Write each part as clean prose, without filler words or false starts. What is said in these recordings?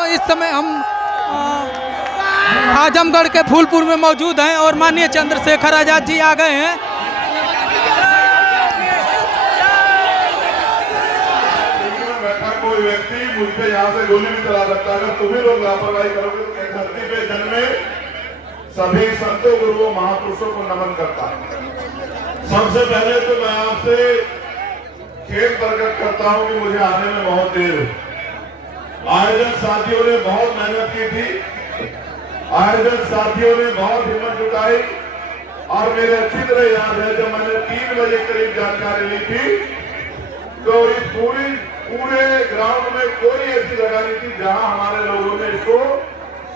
तो इस समय हम आजमगढ़ के फूलपुर में मौजूद हैं और माननीय चंद्रशेखर आजाद जी आ गए हैं। कोई व्यक्ति मुझ पे यहाँ से गोली भी चला सकता है। अगर तुम्हें लोग लापरवाही करोगे तो धरती पे जन्मे सभी संतों गुरुओं महापुरुषों को नमन करता हूँ। सबसे पहले तो मैं आपसे खेद प्रकट करता हूँ कि मुझे आने में बहुत देर हुई। आयोजक साथियों ने बहुत मेहनत की थी, आयोजक साथियों ने बहुत हिम्मत जुटाई और मेरे अच्छी तरह याद है जब मैंने 3 बजे करीब जानकारी ली थी तो इस पूरे ग्राउंड में कोई ऐसी जगह नहीं थी जहां हमारे लोगों ने इसको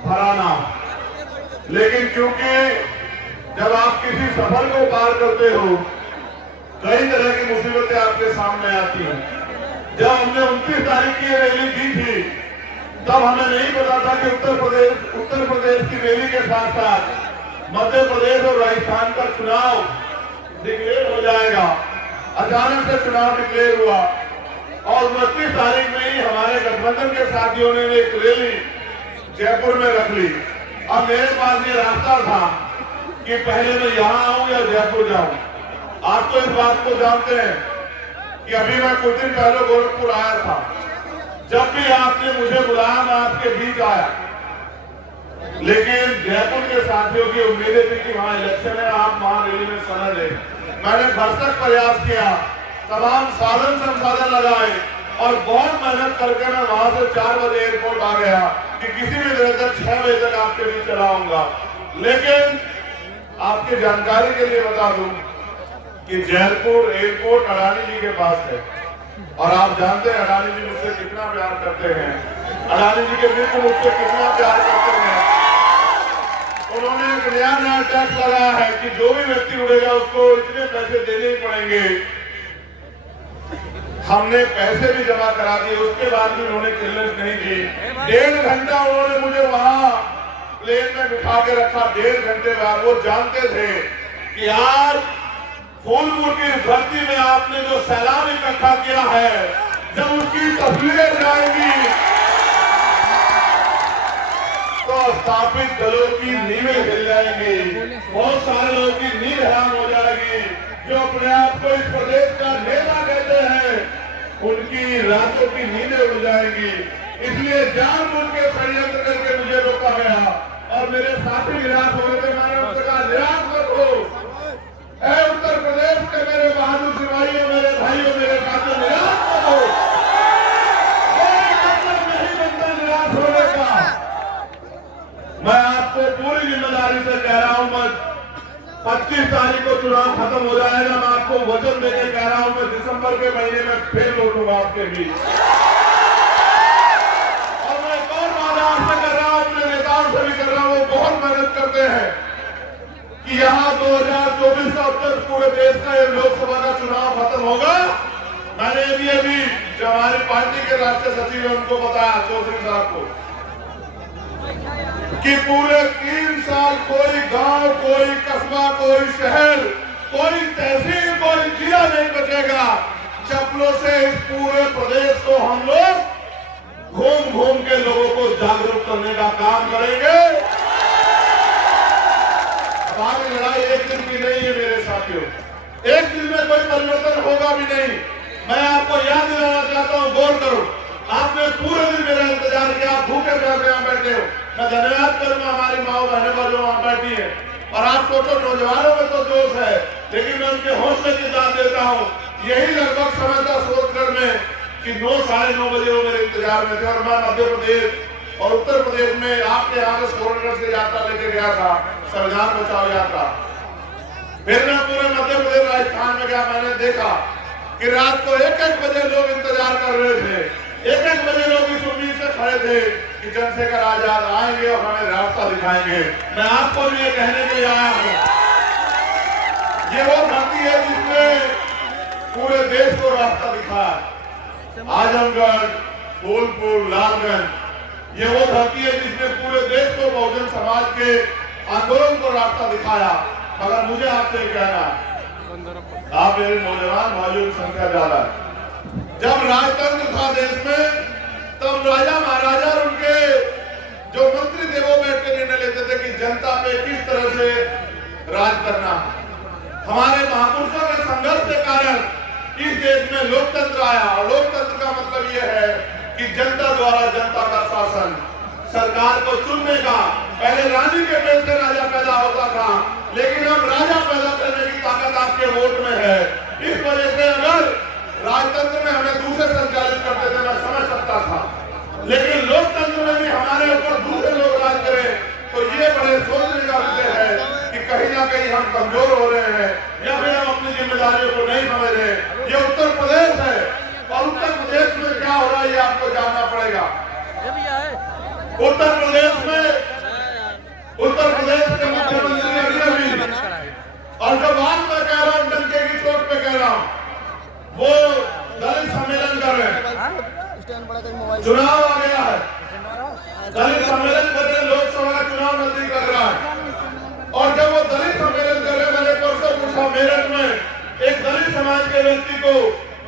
हराना। लेकिन क्योंकि जब आप किसी सफर को पार करते हो कई तरह की मुसीबतें आपके सामने आती हैं। जब हमने 29 तारीख की रैली की थी तब हमें नहीं पता था कि उत्तर प्रदेश की रैली के साथ साथ मध्य प्रदेश और राजस्थान का चुनाव डिक्लेयर हो जाएगा। अचानक से चुनाव डिक्लेयर हुआ और 29 तारीख में ही हमारे गठबंधन के साथियों ने एक रैली जयपुर में रख ली। अब मेरे पास ये रास्ता था कि पहले मैं यहाँ आऊं या जयपुर जाऊं। आप तो इस बात को जानते हैं कि अभी मैं कुछ दिन पहले गोरखपुर आया था। जब भी आपने मुझे बुलाया मैं आपके बीच आया, लेकिन जयपुर के साथियों की उम्मीदें थी कि वहां इलेक्शन है, आप वहां रैली में समय दें। मैंने भरसक प्रयास किया, तमाम साधन संसाधन लगाए और बहुत मेहनत करके मैं वहां से 4 बजे एयरपोर्ट आ गया कि किसी भी तरह तक 6 बजे तक आपके बीच चला आऊंगा। लेकिन आपकी जानकारी के लिए बता दूं कि जयपुर एयरपोर्ट अडानी जी के पास है और आप जानते हैं अडानी जी मुझसे कितना प्यार करते हैं, अडानी जी के मित्र मुझसे कितना प्यार करते हैं। उन्होंने एक नया टैक्स लगाया है कि जो भी व्यक्ति उड़ेगा उसको इतने पैसे देने ही पड़ेंगे। हमने पैसे भी जमा करा दिए, उसके बाद भी उन्होंने क्लियरेंस नहीं दी। 1.5 घंटा उन्होंने मुझे वहां प्लेन में बिठा के रखा। 1.5 घंटे बाद वो जानते थे कि आज फूलपुर की धरती में आपने जो सैलाब इकट्ठा किया है, जब उसकी तस्वीरें जाएंगी तो स्थापित दलों की नींवें हिल जाएंगी। बहुत सारे लोगों की नींद हराम हो जाएगी। जो अपने आप को इस प्रदेश का नेता कहते हैं उनकी रातों की नींदें उड़ जाएंगी। इसलिए जानबूझ के षड्यंत्र करके मुझे रोका गया और मेरे साथी निराश हो गए थे। मैंने उनसे कहा निराश मत हो, उत्तर प्रदेश के मेरे बहादुर सिपाहियों, मेरे भाइयों, मेरे साथियों, निराश मत हो। कोई मतलब नहीं बनता निराश होने का। मैं आपको पूरी जिम्मेदारी से कह रहा हूं, मैं 25 तारीख को चुनाव खत्म हो जाएगा। मैं आपको वचन देके कह रहा हूं मैं दिसंबर के महीने में फिर लौटूंगा आपके बीच। और मैं एक और वादा आपसे कर रहा हूं, अपने नेताओं से भी कर रहा हूं, वो बहुत मेहनत करते हैं कि यहाँ 2024 का उत्तर पूरे देश का लोकसभा का चुनाव खत्म होगा। मैंने अभी जो हमारी पार्टी के राष्ट्रीय सचिव है उनको बताया, चौधरी साहब को, कि पूरे 3 साल कोई गांव, कोई कस्बा, कोई शहर, कोई तहसील, कोई जिला नहीं बचेगा। चप्पलों से इस पूरे प्रदेश को हम लोग घूम घूम के लोगों को जागरूक करने का काम करेंगे। हमारी लड़ाई एक दिन की नहीं है मेरे साथियों, एक दिन में कोई परिवर्तन होगा भी नहीं। मैं आपको याद दिलाना चाहता हूं, गौर करो, आपने पूरे दिन मेरा इंतजार किया, आप भूखे प्यासे यहाँ बैठे हो। मैं धन्यवाद करूंगा हमारी माओ बहनों का जो वहां बैठी है। और आप सोचो नौजवानों में तो जोश है, लेकिन मैं उनके हौसले की दाद देता हूँ। यही लगभग समय था सोचकर में कि 9, साढ़े 9 बजे वो मेरे इंतजार में थे और मैं मध्य प्रदेश और उत्तर प्रदेश में आपके यहाँ से सोनगढ़ से यात्रा लेके गया था, संविधान बचाओ यात्रा। फिर मैं पूरे मध्य प्रदेश राजस्थान में गया। मैंने देखा कि रात को 1-1 बजे लोग इंतजार कर रहे थे, 1-1 बजे लोग इस उम्मीद से खड़े थे कि चंद्रशेखर आजाद आएंगे और हमें रास्ता दिखाएंगे। मैं आपको भी ये कहने के लिए आया हूँ, ये वो धरती है जिसने पूरे देश को रास्ता दिखाया। आजमगढ़, फूलपुर, लालगंज, ये वो धरती है जिसने पूरे देश को बहुजन समाज के आंदोलन को रास्ता दिखाया। मगर मुझे आपसे कहना, आप मेरे नौजवान भाइयों की संख्या ज्यादा है। जब राजतंत्र था देश में, तब राजा महाराजा और उनके कि जनता द्वारा जनता का शासन, सरकार को चुनने का। पहले रानी के पेट से राजा पैदा होता था, लेकिन अब राजा पैदा करने की ताकत आपके वोट में है। इस वजह से अगर राजतंत्र में हमें दूसरे संचालित करते थे, मैं समझ सकता था, लेकिन लोकतंत्र में भी हमारे ऊपर दूसरे लोग राज करें, तो ये बड़े सोचने का विषय है कि कहीं ना कहीं हम कमजोर हो रहे हैं या फिर हम अपनी जिम्मेदारियों को नहीं समझ रहे। ये उत्तर प्रदेश है, और उत्तर प्रदेश में क्या हो रहा है ये आपको जानना पड़ेगा। उत्तर प्रदेश के मुख्यमंत्री अभी, और जो बात मैं कह रहा हूँ डंके की चोट पे कह रहा हूँ, वो दलित सम्मेलन कर रहे हैं। चुनाव आ गया है, दलित सम्मेलन कर रहे हैं, लोकसभा का चुनाव नजदीक लग रहा है, और जब वो दलित सम्मेलन कर रहे हैं, मैंने परसों पूछा, मेरठ में एक दलित समाज के व्यक्ति को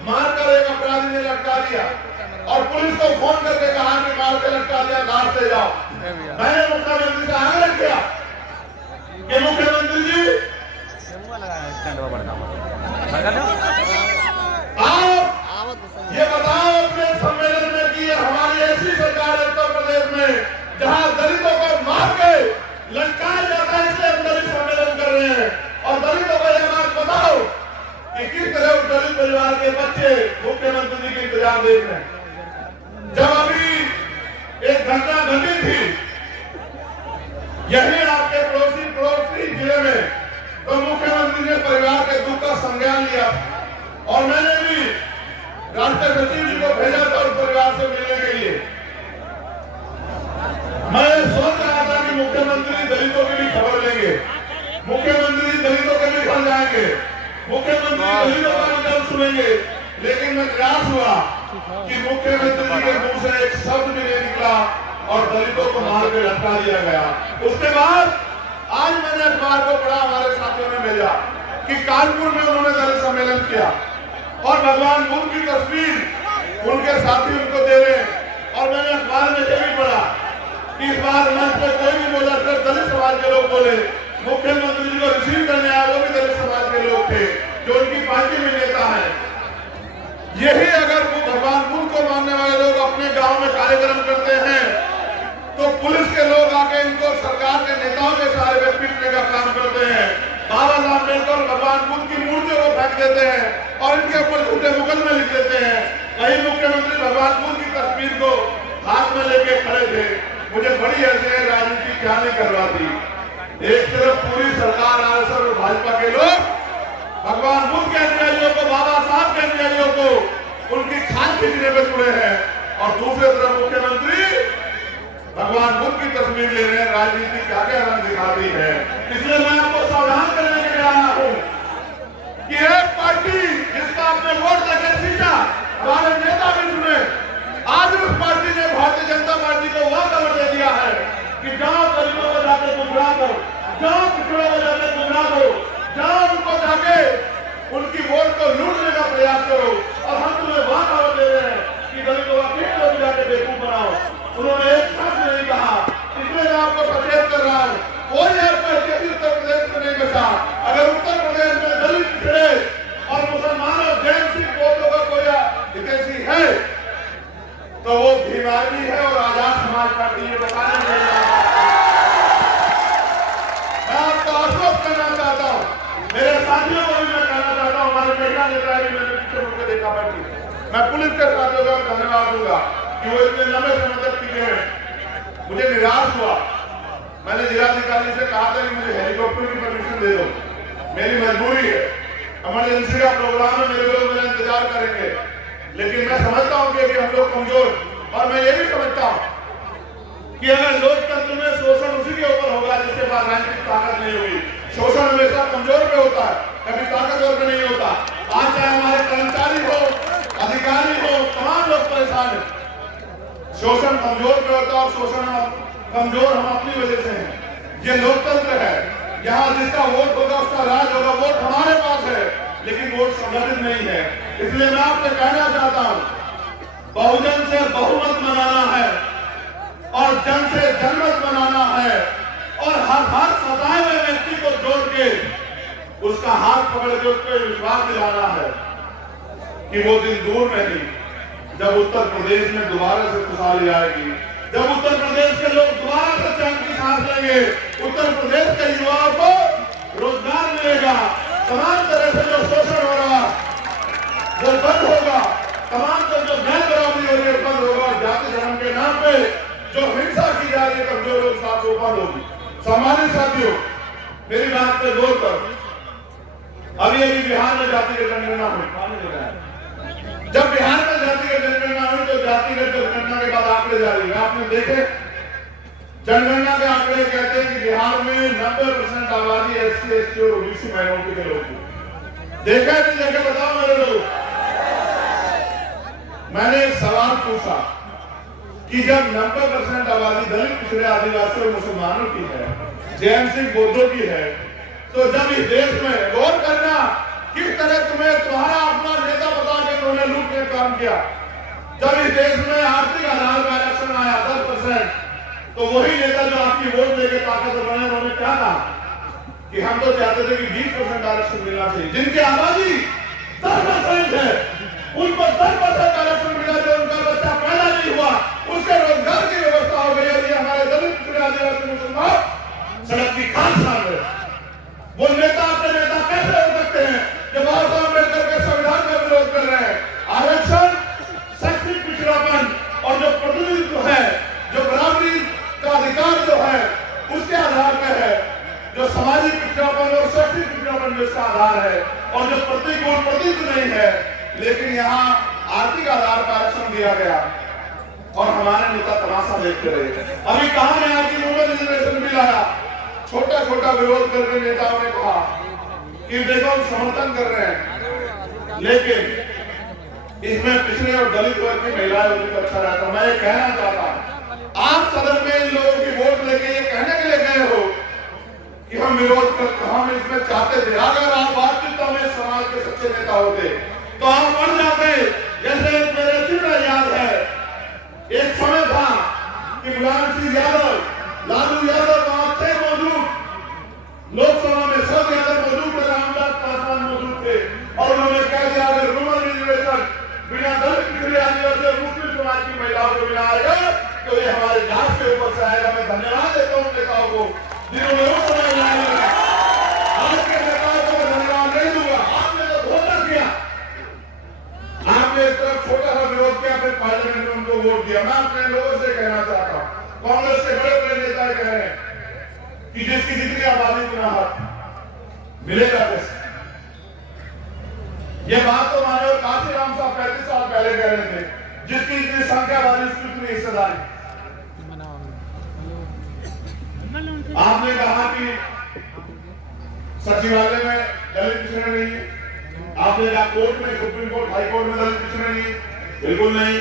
मारकर एक अपराधी ने लटका दिया, और पुलिस को फोन करके कहा कि मार के लटका दिया, लाश ले जाओ। मैंने मुख्यमंत्री से आग्रह किया कि मुख्यमंत्री जी आप ये बताओ अपने सम्मेलन में कि हमारी ऐसी सरकार है उत्तर प्रदेश में जहां दलितों को मार के लटकाया जाता है, इसलिए हम दलित सम्मेलन कर रहे हैं। और दलितों को यह बात बताओ कि किस तरह उस दलित परिवार के बच्चे मुख्यमंत्री जी के इंतजार देख रहे हैं। जब अभी एक घटना घटी थी यही आपके पड़ोसी जिले में, तो मुख्यमंत्री ने परिवार के दुख का संज्ञान लिया, और मैंने भी राष्ट्रीय सचिव जी को भेजा था उस परिवार से मिलने के लिए। मैं सोच रहा था कि मुख्यमंत्री दलितों की भी खबर लेंगे, मुख्यमंत्री दलितों के भी घर जाएंगे, मुख्यमंत्री दलितों का मतलब सुनेंगे, लेकिन मैं निराश हुआ कि मुख्यमंत्री जी के मुंह से एक शब्द भी नहीं निकला और दलितों को मार के लटका दिया गया। उसके बाद आज मैंने अखबार को पढ़ा, हमारे साथियों ने भेजा कि कानपुर में उन्होंने दलित सम्मेलन किया, और भगवान बुद्ध की तस्वीर उनके साथी उनको दे रहे हैं। और मैंने अखबार में यह भी पढ़ा कि इस बार मंच पे कोई भी बोला, सिर्फ दलित समाज के लोग बोले। मुख्यमंत्री जी को रिसीव करने आए वो भी दलित समाज के लोग थे, जो उनकी पार्टी में नेता है। यही अगर वो भगवान बुद्ध को मानने वाले लोग अपने गांव में कार्यक्रम करते हैं, तो पुलिस के लोग आके इनको सरकार के नेताओं के सहारे पे पीटने का काम करते हैं। बाबा साहब अम्बेडकर भगवान बुद्ध की मूर्तियों को फेंक देते हैं और इनके ऊपर झूठे मुकदमे लिख देते हैं। वही मुख्यमंत्री भगवान बुद्ध की तस्वीर को हाथ में लेके खड़े थे। मुझे बड़ी ऐसे राजनीति क्या नहीं करवाती। एक तरफ पूरी सरकार आरएसएस और भाजपा के लोग भगवान बुद्ध के अनुयायियों को, बाबा साहब के अनुयायियों को उनकी खान खींचने में जुड़े हैं, और दूसरी तरफ मुख्यमंत्री भगवान बुद्ध की तस्वीर ले रहे हैं। राजनीति क्या क्या रंग दिखाती है। इसलिए मैं आपको सावधान करने के लिए आया हूं कि एक पार्टी जिसका आपने वोट देकर खींचा, हमारे नेता भी सुने, आज उस पार्टी ने भारतीय जनता पार्टी को वह खबर दे दिया है कि जाओ गरीबों को जाके गुमराह करो, जाओ पिछड़ों को जाके गुमराह करो, जाओ उनको जाके उनकी वोट को लूटने का प्रयास करो, और हम तुम्हें वह खबर दे रहे हैं कि गरीबों का पिछड़ों को जाके बेवकूफ बनाओ। उन्होंने एक शब्द नहीं कहा, इसलिए मैं आपको सचेत कर रहा हूं, कोई ऐसा उत्तर प्रदेश में नहीं बचा। अगर उत्तर प्रदेश में दलित पिछड़े और मुसलमानों जैन सिख वोटों का कोई हितैषी है तो वो बीमारी है, और आजाद समाज पार्टी ये बताने के लिए मैं आपको आश्वस्त करना चाहता हूँ। मेरे साथियों को भी मैं कहना चाहता हूँ, हमारे महिला नेता भी मैंने पीछे मुड़ के देखा बैठी, मैं पुलिस के साथियों का धन्यवाद दूंगा कि वो इतने लंबे समय तक टिके हैं। मुझे निराश हुआ, मैंने जिलाधिकारी से कहा था कि मुझे हेलीकॉप्टर की परमिशन दे दो, मेरी मजबूरी है, इमरजेंसी का प्रोग्राम है, मेरे लोग मेरा इंतजार करेंगे। लेकिन मैं समझता हूँ कि अभी हम लोग कमजोर, और मैं ये भी समझता हूँ कि अगर लोकतंत्र में शोषण उसी के ऊपर होगा जिसके पास राजनीतिक ताकत नहीं होगी। शोषण हमेशा कमजोर पे होता है, कभी ताकतवर पे नहीं होता। आज चाहे हमारे कर्मचारी हो, अधिकारी हो, तमाम लोग परेशान है। शोषण कमजोर पे होता है, और शोषण कमजोर हम अपनी वजह से हैं। ये लोकतंत्र है, यहाँ जिसका वोट होगा उसका राज होगा। वोट हमारे पास है, लेकिन वोट संगठित नहीं है। इसलिए मैं आपसे कहना चाहता हूँ, बहुजन से बहुमत बनाना है, और जन से जनमत बनाना है, और हर सताए हुए व्यक्ति को जोड़ के उसका हाथ पकड़ के उसको विश्वास दिलाना है कि वो दिन दूर नहीं, जब उत्तर प्रदेश में दोबारा से खुशहाली आएगी, जब उत्तर प्रदेश के लोग दोबारा से चैन की सांस लेंगे, उत्तर प्रदेश के युवाओं को रोजगार मिलेगा, तमाम तरह से जो शोषण हो रहा वो बंद होगा, तमाम तरह जो गैर बराबरी हो रही है बंद होगा, जाति धर्म के नाम पे जो हिंसा की जा रही है कमजोर लोग साथ वो बंद होगी। सामान्य साथियों, मेरी बात पे गौर करो। अभी बिहार में जातिगत जनगणना हुई, जब बिहार में जातिगत जनगणना हुई तो जातिगत जनगणना के बाद आंकड़े जारी हुए, आपने देखे जनगणना के आंकड़े कहते हैं कि बिहार में 90% आबादी SC, ST और OBC माइनॉरिटी के लोग थे। देखा नहीं देखे बताओ मेरे लोग। मैंने एक सवाल पूछा कि जब 90% आबादी दलित, पिछड़े, आदिवासी और मुसलमानों की है, जैन सिख बौद्धों की है, तो जब इस देश में गौर करना किस तरह तुम्हारा अपना नेता बता के उन्होंने लूट के काम किया। जब इस देश में आर्थिक आधार का आरक्षण आया 10%, तो वही नेता जो आपकी वोट लेके ताकत बने उन्होंने क्या कहा कि हम तो चाहते थे कि 20% आरक्षण मिलना चाहिए। जिनकी आबादी 10% है उनको 10% आरक्षण मिला, जो उनका बच्चा पैदा नहीं हुआ उसके रोजगार की व्यवस्था हो गई। और ये हमारे दलित, पिछड़े, आदिवासी, मुसलमान सड़क की खान सामने वो नेता अपने नेता कैसे हो सकते हैं जब बाबा साहब अम्बेडकर के संविधान का विरोध कर रहे हैं। आरक्षण, शैक्षिक पिछड़ापन और जो प्रतिनिधित्व है, जो बराबरी का अधिकार जो है उसके आधार पर है, जो सामाजिक पिछड़ापन और शैक्षिक पिछड़ापन जिसका आधार है, और जो प्रतिकूल प्रतिनिधित्व नहीं है, लेकिन यहाँ आर्थिक आधार पर आरक्षण दिया गया और हमारे नेता तमाशा देखते रहे। अभी कहा गया कि वुमेन रिजर्वेशन बिल आया, छोटा छोटा विरोध करके नेताओं ने कहा कि देखो हम समर्थन कर रहे हैं, लेकिन इसमें पिछड़े और दलित वर्ग की महिलाएं होती तो अच्छा रहता। मैं ये कहना चाहता हूं, आप सदन में इन लोगों की वोट लेके ये कहने के लिए गए हो कि हम विरोध करते, हम इसमें चाहते थे। अगर आप वास्तविकता में समाज के सच्चे नेता होते तो आप बढ़ जाते। जैसे मेरे चित्र याद है, एक समय था कि मुलायम सिंह यादव, लालू यादव वहां थे मौजूद, लोकसभा में सब यादव मौजूद थे, रामविलास पासवान मौजूद थे, और उन्होंने कह दिया अगर रूरल रिजर्वेशन बिना दलित, पिछड़े, आदिवासी और मुस्लिम समाज की महिलाओं को मिला आएगा तो ये हमारे जात के ऊपर से आएगा। मैं धन्यवाद देता हूँ नेताओं को जिन्होंने उस समय न्याय, आज के नेताओं को मैं धन्यवाद नहीं दूंगा। आपने तो धोखा किया, आपने इस तरफ छोटा सा विरोध किया, फिर पार्लियामेंट में उनको वोट दिया। मैं अपने लोगों से कहना चाहता हूँ, कांग्रेस के बड़े बड़े नेता कह रहे हैं कि जिसकी जितनी आबादी उतना हक मिलेगा कैसे। ये बात तो माने और काशीराम साहब 35 साल पहले कह रहे थे, जिसकी जितनी संख्या वाली उसकी उतनी हिस्सेदारी। आपने कहा कि सचिवालय में दलित पिछड़े नहीं है, आपने कहा कोर्ट में, सुप्रीम कोर्ट, हाई कोर्ट में दलित पिछड़े नहीं, बिल्कुल नहीं,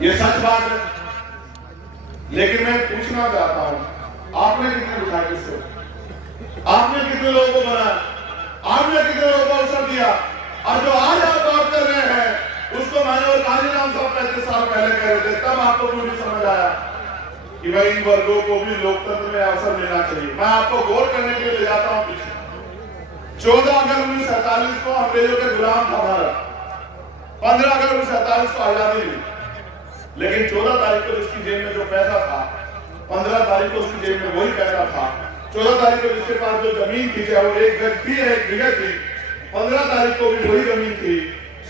ये सच बात है। लेकिन मैं पूछना चाहता हूं, आपने कितने बिठाए किसको, आपने कितने लोगों को बनाया, आपने कितने लोगों को अवसर दिया, और जो आज आप बात कर रहे हैं उसको मैंने और काशीराम साहब 35 साल पहले कह रहे थे, तब आपको मुझे समझ आया कि भाई इन वर्गों को भी लोकतंत्र में अवसर मिलना चाहिए। मैं आपको गौर करने के लिए ले जाता हूं पीछे। 14 अगस्त 1947 को अंग्रेजों के गुलाम था भारत, 15 अगस्त 1947 को आजादी मिली, लेकिन 14 तारीख को जिसकी जेब में जो पैसा था, 15 तारीख को उसकी जेब में वही पैसा था, 14 तारीख को जिसके पास जो जमीन थी, चाहे वो 1 गज थी, 1 बीघा थी, 15 तारीख को भी वही जमीन थी,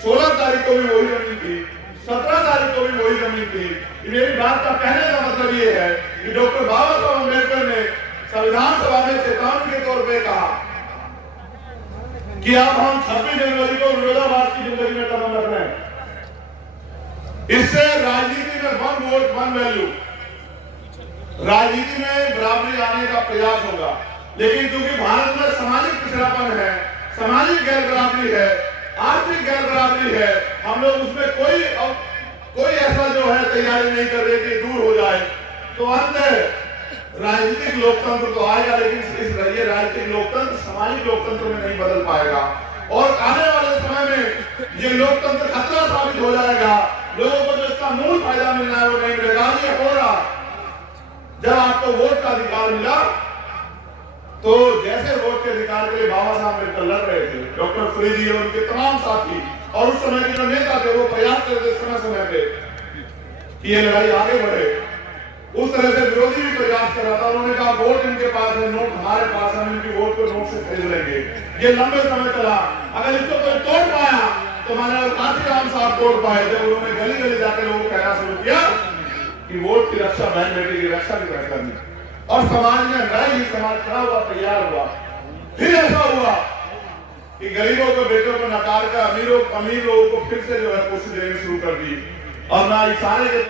16 तारीख को भी वही जमीन थी, 17 तारीख को भी वही जमीन थी। मेरी बात का कहने का मतलब ये है कि डॉक्टर बाबा साहब अम्बेडकर ने संविधान सभा में चेतावनी के तौर पर कहा कि अब हम 26 जनवरी को विरोधाभास की जिंदगी में कदम रख रहे हैं। इससे राजनीति में 1 वोट 1 वैल्यू, राजनीति में बराबरी आने का प्रयास होगा। लेकिन क्योंकि भारत में सामाजिक पिछड़ापन है, सामाजिक गैर बराबरी है, आर्थिक गैर बराबरी है, हम लोग उसमें कोई ऐसा जो है तैयारी नहीं कर रहे कि दूर हो जाए, तो अंत राजनीतिक लोकतंत्र तो आएगा, लेकिन ये राजनीतिक लोकतंत्र सामाजिक लोकतंत्र में नहीं बदल पाएगा। और आने वाले समय में ये लोकतंत्र खतरा साबित हो जाएगा, लोगों को जो इसका मूल फायदा मिलना है वो नहीं मिलेगा। ये हो रहा, जब आपको वोट का अधिकार मिला तो जैसे वोट के अधिकार के लिए बाबा साहब अम्बेडकर लड़ रहे थे, डॉक्टर फरीदी और उनके तमाम साथी और उस समय के जो नेता थे वो प्रयास करते समय समय पे कि ये लड़ाई आगे बढ़े। उस तरह से विरोधी भी प्रयास कर रहा था। उन्होंने कहा वोट इनके पास है, नोट हमारे पास है, हम इनकी वोट को नोट से खरीद लेंगे। ये लंबे समय चला। अगर इसको कोई तोड़ पाया तो माननीय काशीराम साहब तोड़ पाए जब उन्होंने गली गली जाकर लोगों को कहना शुरू किया कि वोट की रक्षा बहन बेटी की रक्षा की तरह करनी, और समाज में न्याय ही समाज खड़ा हुआ, तैयार हुआ। फिर ऐसा हुआ कि गरीबों को बेटों को नकार कर अमीर लोगों को फिर से जो है कुर्सी देनी शुरू कर दी, और ना इशारे के